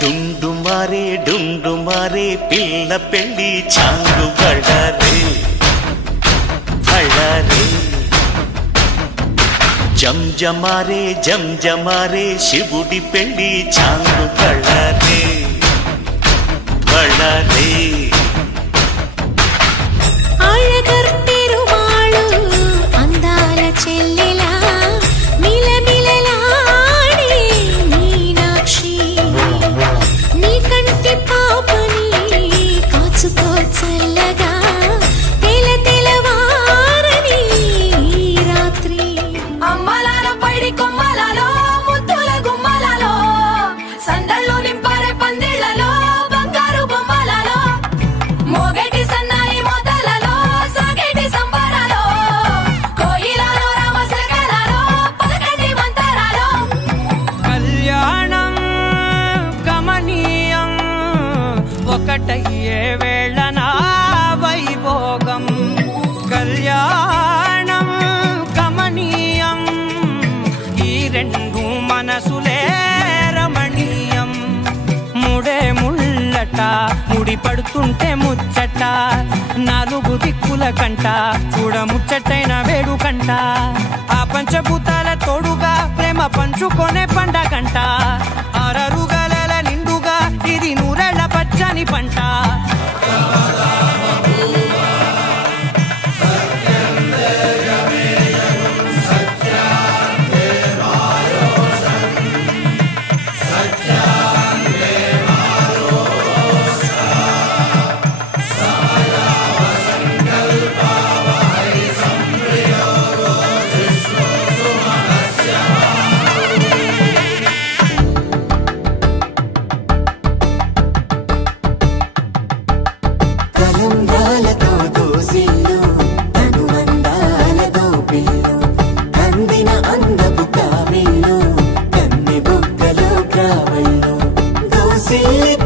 డుండుమారే పిల్ల పెళ్ళి చాంగు బళ్ళారే బళ్ళారే జంజమారే శివుడి పెళ్ళి చాంగు బళ్ళారే బళ్ళారే ఒకటయ్యే వేళనా వైభోగం కళ్యాణం కమనీయం ఈ రెండు మనసులే రమణీయం ముడే ముళ్ళట ముడి పడుతుంటే ముచ్చట నాలుగు దిక్కుల కంట చూడ ముచ్చటైన వేడుకంట ఆ పంచభూతాల తోడుగా ప్రేమ పంచుకొనే పండగంట ఆరరుగల నిండుగా ఇది నూరెళ్ళ పచ్చని పంట See